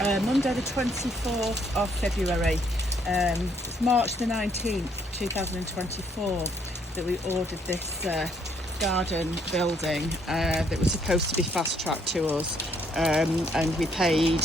Monday the 24th of February. It's March the 19th, 2024 that we ordered this garden building that was supposed to be fast-tracked to us, and we paid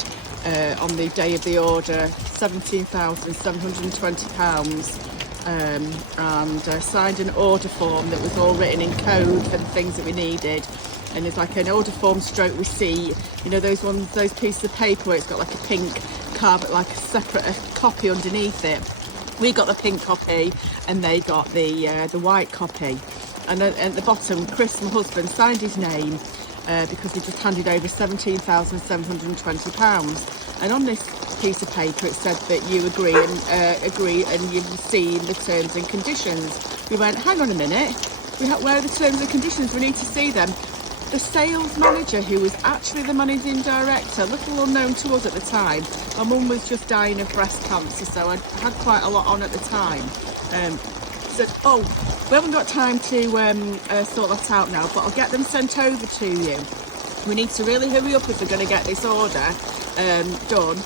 on the day of the order £17,720, and signed an order form that was all written in code for the things that we needed. And it's like an order form stroke receipt, you know, those pieces of paper where it's got like a pink card, like a separate copy underneath it. We got the pink copy and they got the white copy. And at the bottom, Chris, my husband, signed his name because he just handed over £17,720. And on this piece of paper it said that you agree and you've seen the terms and conditions. We went, hang on a minute, where are the terms and conditions? We need to see them. The sales manager, who was actually the managing director, little unknown to us at the time, my mum was just dying of breast cancer, so I had quite a lot on at the time, said, oh, we haven't got time to sort that out now, but I'll get them sent over to you. We need to really hurry up if we're going to get this order done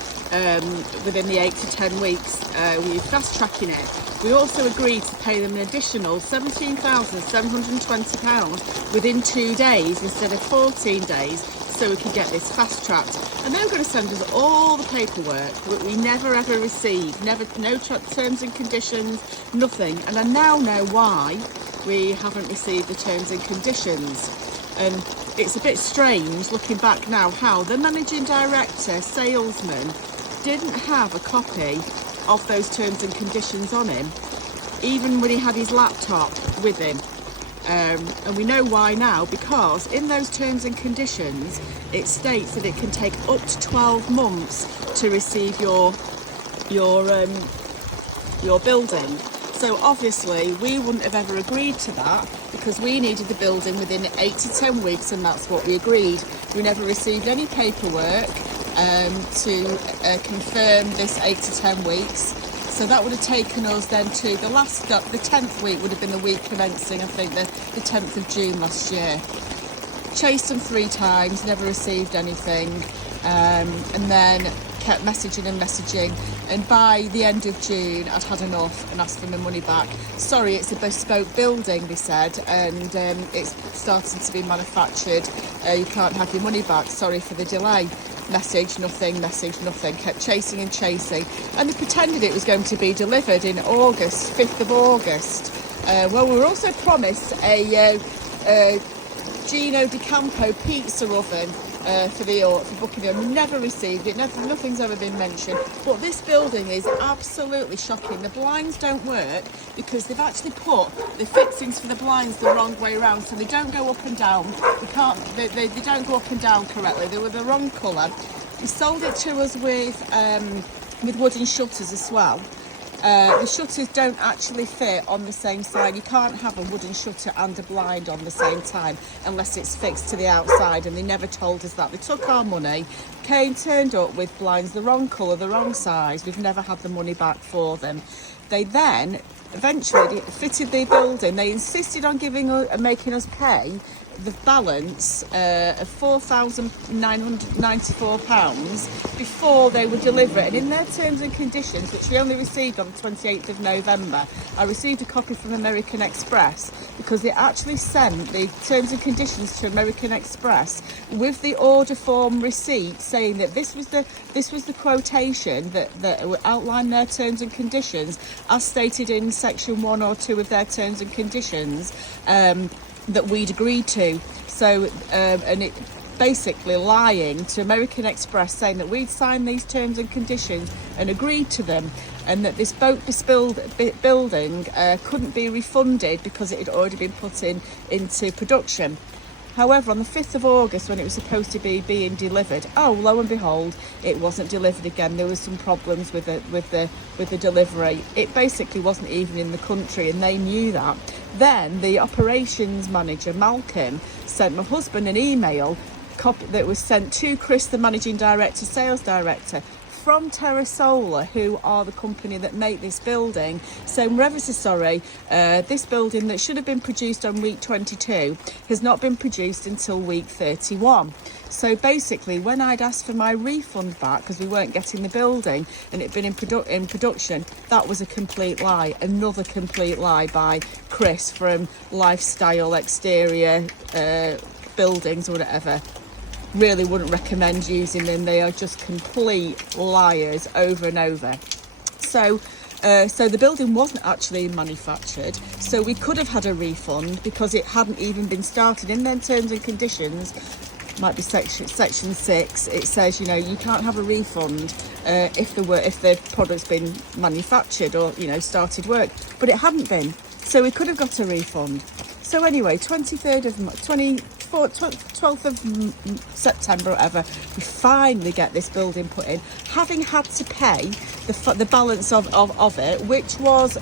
within the 8 to 10 weeks. We're fast tracking it. We also agreed to pay them an additional £17,720 within 2 days instead of 14 days, so we could get this fast tracked. And they were going to send us all the paperwork that we never ever received, no terms and conditions, nothing. And I now know why we haven't received the terms and conditions. And it's a bit strange looking back now how the managing director, salesman, didn't have a copy of those terms and conditions on him, even when he had his laptop with him. And we know why now, because in those terms and conditions it states that it can take up to 12 months to receive your building. So obviously we wouldn't have ever agreed to that, because we needed the building within 8 to 10 weeks, and that's what we agreed. We never received any paperwork to confirm this 8 to 10 weeks. So that would have taken us then to the 10th week would have been the week commencing, I think, the 10th of June last year. Chased them 3 times, never received anything, and then kept messaging, and by the end of June I'd had enough and asked for my money back. Sorry, it's a bespoke building, they said, and it's starting to be manufactured. You can't have your money back, sorry for the delay. Message nothing, kept chasing, and they pretended it was going to be delivered in August, 5th of August. Well, we were also promised a Gino Di Campo pizza oven for booking it. We never received it, nothing's ever been mentioned. But this building is absolutely shocking. The blinds don't work because they've actually put the fixings for the blinds the wrong way around, so they don't go up and down. They don't go up and down correctly. They were the wrong colour. We sold it to us with wooden shutters as well. The shutters don't actually fit on the same side. You can't have a wooden shutter and a blind on the same time unless it's fixed to the outside, and they never told us that. They took our money, turned up with blinds the wrong colour, the wrong size. We've never had the money back for them. They then eventually fitted the building. They insisted on making us pay the balance of £4,994 before they would deliver it. And in their terms and conditions, which we only received on the 28th of November, I received a copy from American Express, because they actually sent the terms and conditions to American Express with the order form receipt, saying that this was the quotation that outlined their terms and conditions as stated in section 1 or 2 of their terms and conditions, that we'd agreed to. So and it basically lying to American Express, saying that we'd signed these terms and conditions and agreed to them, and that this building couldn't be refunded because it had already been put into production. However, on the 5th of August, when it was supposed to be being delivered, oh, lo and behold, it wasn't delivered again. There were some problems with the delivery. It basically wasn't even in the country, and they knew that. Then the operations manager, Malcolm, sent my husband an email that was sent to Chris, the managing director, sales director, from Terra Solar, who are the company that make this building, saying we're ever so sorry, this building that should have been produced on week 22 has not been produced until week 31. So basically, when I'd asked for my refund back because we weren't getting the building and it'd been in production, that was a complete lie. Another complete lie by Chris from Lifestyle Exterior Buildings or whatever. Really wouldn't recommend using them. They are just complete liars over and over. So the building wasn't actually manufactured, so we could have had a refund because it hadn't even been started. In their terms and conditions, might be section 6, it says, you know, you can't have a refund if the product's been manufactured or, you know, started work, but it hadn't been, so we could have got a refund. So anyway, 12th of September, whatever, we finally get this building put in, having had to pay the balance of it, which was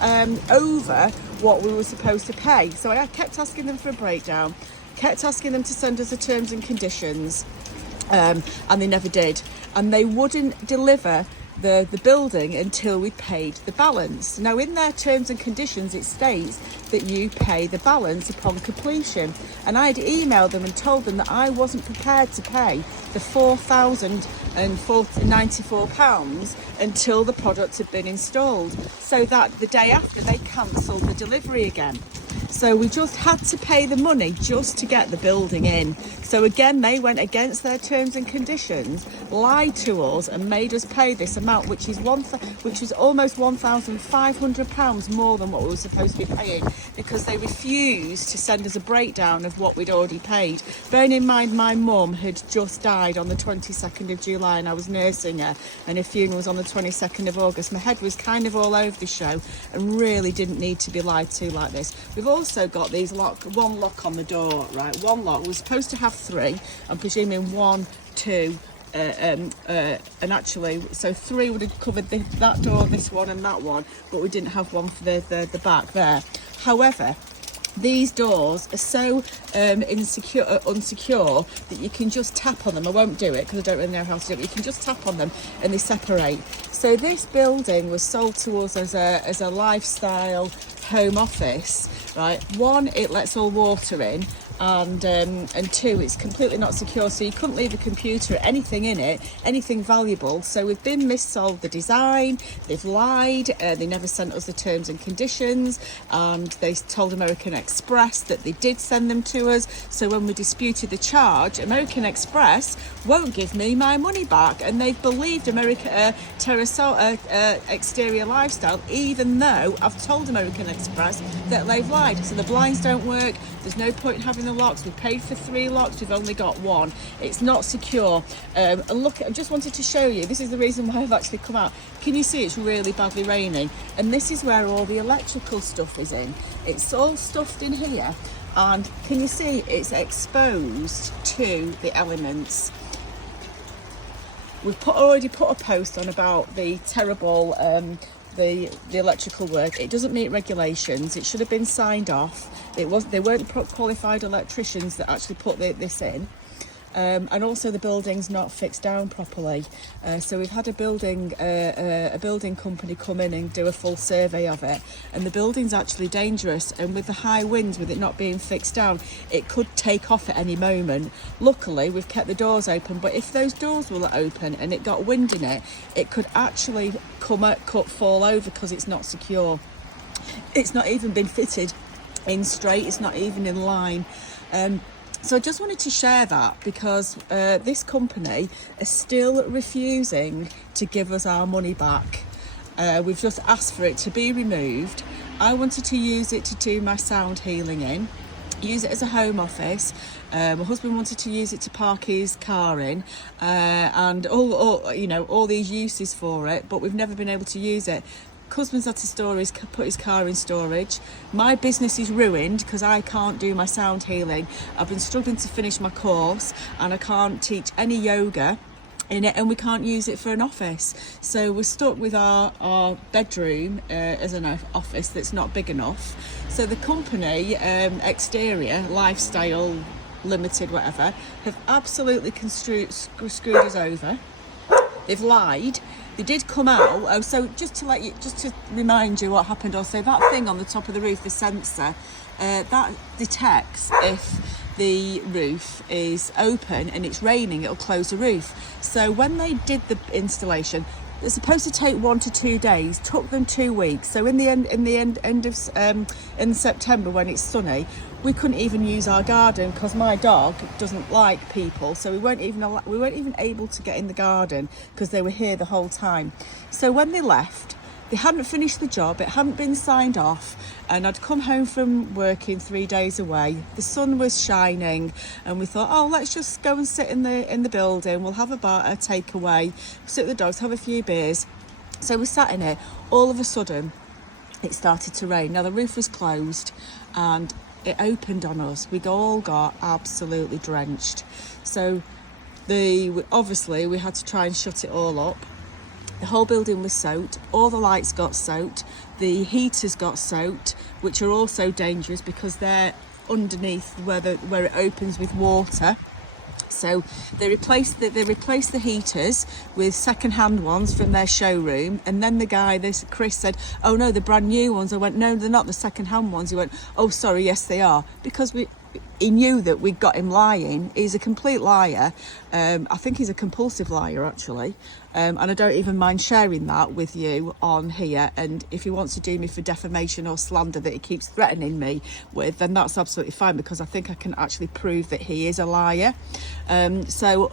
over what we were supposed to pay. So I kept asking them for a breakdown, kept asking them to send us the terms and conditions, and they never did. And they wouldn't deliver the building until we paid the balance. Now, in their terms and conditions, it states that you pay the balance upon completion. And I had emailed them and told them that I wasn't prepared to pay the £4,094 until the product had been installed, so that the day after they cancelled the delivery again. So we just had to pay the money just to get the building in. So again, they went against their terms and conditions, lied to us and made us pay this amount, which is almost £1,500 more than what we were supposed to be paying, because they refused to send us a breakdown of what we'd already paid. Bearing in mind, my mum had just died on the 22nd of July and I was nursing her, and her funeral was on the 22nd of August. My head was kind of all over the show and really didn't need to be lied to like this. We've also got these one lock on the door, right? One lock. We're supposed to have 3. I'm presuming 1, 2, and actually, so 3 would have covered that door, this one, and that one, but we didn't have one for the back there. However, these doors are so unsecure that you can just tap on them. I won't do it because I don't really know how to do it, but you can just tap on them and they separate. So this building was sold to us as a lifestyle home office, right? 1, it lets all water in, and 2, it's completely not secure, so you couldn't leave a computer or anything in it, anything valuable. So we've been missold the design, they've lied, they never sent us the terms and conditions, and they told American Express that they did send them to us. So when we disputed the charge, American Express won't give me my money back, and they've believed Xterior Lifestyle, even though I've told American Express that they've lied. So the blinds don't work, there's no point in having the locks. We paid for 3 locks, we've only got 1. It's not secure. And look, I just wanted to show you, this is the reason why I've actually come out. Can you see it's really badly raining? And this is where all the electrical stuff is in. It's all stuffed in here, and can you see it's exposed to the elements. We've already put a post on about the terrible the electrical work. It doesn't meet regulations. It should have been signed off. They weren't qualified electricians that actually put this in. And also the building's not fixed down properly. So we've had a building company come in and do a full survey of it, and the building's actually dangerous, and with the high winds, with it not being fixed down, it could take off at any moment. Luckily we've kept the doors open, but if those doors were open and it got wind in it, it could actually fall over because it's not secure. It's not even been fitted in straight, it's not even in line. So I just wanted to share that because this company is still refusing to give us our money back. We've just asked for it to be removed. I wanted to use it to do my sound healing in, use it as a home office. My husband wanted to use it to park his car in, and all these uses for it, but we've never been able to use it. Husband's had to put his car in storage. My business is ruined because I can't do my sound healing. I've been struggling to finish my course, and I can't teach any yoga in it, and we can't use it for an office. So we're stuck with our bedroom as an office that's not big enough. So the company, Xterior Lifestyle Limited, whatever, have absolutely screwed us over. They've lied. They did come out. So just to remind you what happened also, that thing on the top of the roof, the sensor, that detects if the roof is open and it's raining, it'll close the roof. So when they did the installation, it's supposed to take 1 to 2 days, took them 2 weeks. So in September, when it's sunny, we couldn't even use our garden because my dog doesn't like people. So we weren't even able to get in the garden because they were here the whole time. So when they left, they hadn't finished the job, it hadn't been signed off, and I'd come home from working 3 days away. The sun was shining, and we thought, oh, let's just go and sit in the building. We'll have a takeaway, sit with the dogs, have a few beers. So we sat in it. All of a sudden, it started to rain. Now the roof was closed, and it opened on us. We all got absolutely drenched. So obviously we had to try and shut it all up. The whole building was soaked, all the lights got soaked, the heaters got soaked, which are also dangerous because they're underneath where it opens with water. So they replaced the heaters with second-hand ones from their showroom, and then Chris said, oh no, the brand new ones. I went, no, they're not the second-hand ones. He went, oh sorry, yes they are, because he knew that we'd got him lying. He's a complete liar. I think he's a compulsive liar, actually. And I don't even mind sharing that with you on here. And if he wants to do me for defamation or slander that he keeps threatening me with, then that's absolutely fine, because I think I can actually prove that he is a liar. So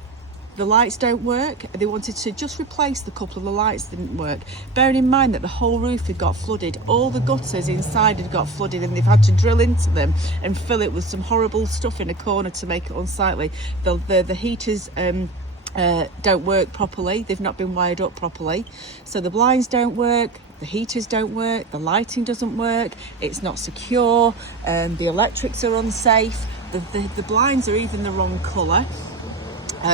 the lights don't work. They wanted to just replace the couple of the lights didn't work, bearing in mind that the whole roof had got flooded. All the gutters inside had got flooded, and they've had to drill into them and fill it with some horrible stuff in a corner to make it unsightly. The heaters don't work properly. They've not been wired up properly, so the blinds don't work, the heaters don't work, the lighting doesn't work, it's not secure, the electrics are unsafe, the blinds are even the wrong colour.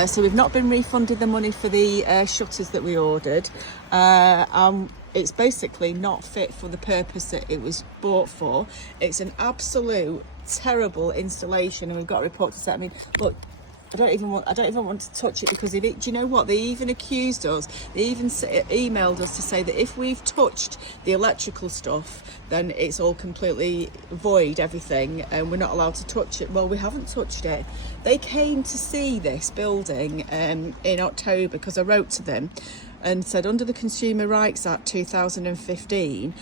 So we've not been refunded the money for the shutters that we ordered. It's basically not fit for the purpose that it was bought for. It's an absolute terrible installation, and we've got a report to say. I mean, look, I don't even want to touch it, because do you know what? They even accused us. They even emailed us to say that if we've touched the electrical stuff, then it's all completely void, everything, and we're not allowed to touch it. Well, we haven't touched it. They came to see this building in October, because I wrote to them and said, under the Consumer Rights Act 2015,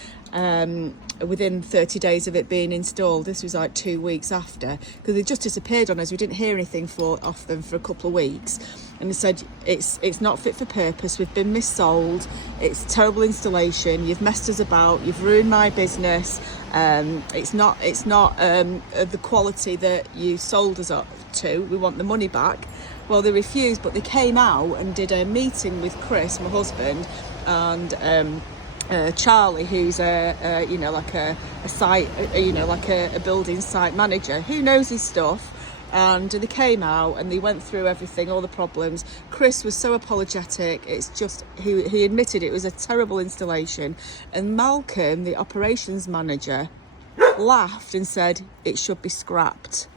within 30 days of it being installed, this was like 2 weeks after, because they just disappeared on us. We didn't hear anything off them for a couple of weeks, and they said it's not fit for purpose, we've been missold, it's a terrible installation, you've messed us about, you've ruined my business, it's not of the quality that you sold us up to, we want the money back. Well, they refused, but they came out and did a meeting with Chris, my husband, and Charlie, who's a building site manager who knows his stuff. And they came out and they went through everything, all the problems. Chris was so apologetic. It's just, he admitted it was a terrible installation. And Malcolm, the operations manager, laughed and said it should be scrapped.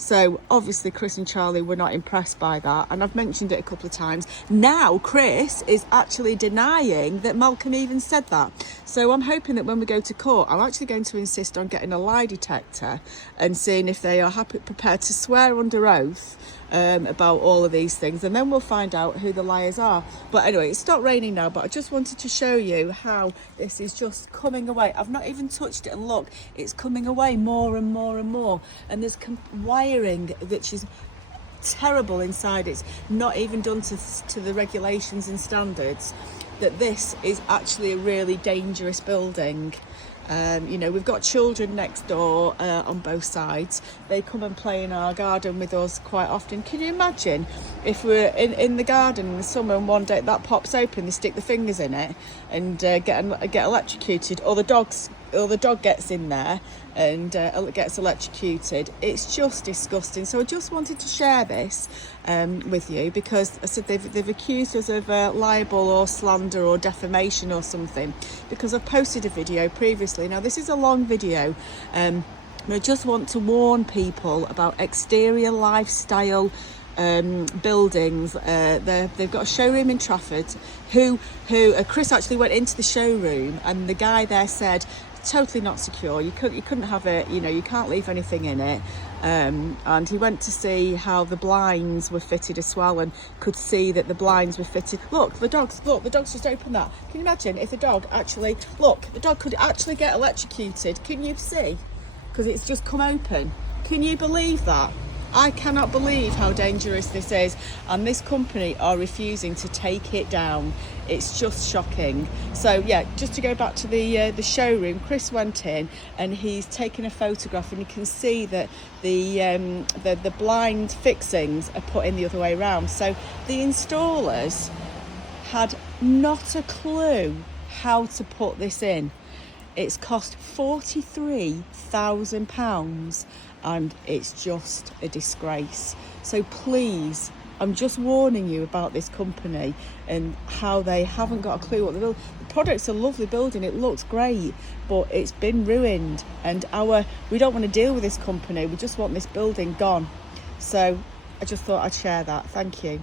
So obviously Chris and Charlie were not impressed by that, and I've mentioned it a couple of times. Now Chris is actually denying that Malcolm even said that. So I'm hoping that when we go to court, I'm actually going to insist on getting a lie detector and seeing if they are prepared to swear under oath about all of these things, and then we'll find out who the liars are. But anyway, it's stopped raining now, but I just wanted to show you how this is just coming away. I've not even touched it, and look, it's coming away more and more and more, and there's wiring which is terrible inside. It's not even done to the regulations and standards. That this is actually a really dangerous building. We've got children next door on both sides. They come and play in our garden with us quite often. Can you imagine if we're in the garden in the summer and one day that pops open, they stick their fingers in it and get electrocuted, or the dog gets in there and gets electrocuted. It's just disgusting. So I just wanted to share this with you, because I said they've accused us of libel or slander or defamation or something, because I've posted a video previously. Now this is a long video, and I just want to warn people about Xterior Lifestyle buildings. They've got a showroom in Trafford. Chris actually went into the showroom, and the guy there said totally not secure. You couldn't have it, you know, you can't leave anything in it. And he went to see how the blinds were fitted as well, and could see that the blinds were fitted. Look, the dog's just opened that. Can you imagine if the dog actually, look, the dog could actually get electrocuted? Can you see? Because it's just come open. Can you believe that? I cannot believe how dangerous this is, and this company are refusing to take it down. It's just shocking. So yeah, just to go back to the showroom, Chris went in and he's taken a photograph, and you can see that the blind fixings are put in the other way around. So the installers had not a clue how to put this in. It's cost £43,000 and it's just a disgrace. So please, I'm just warning you about this company and how they haven't got a clue what they're building. The product's a lovely building, it looks great, but it's been ruined, and we don't want to deal with this company. We just want this building gone. So I just thought I'd share that. Thank you.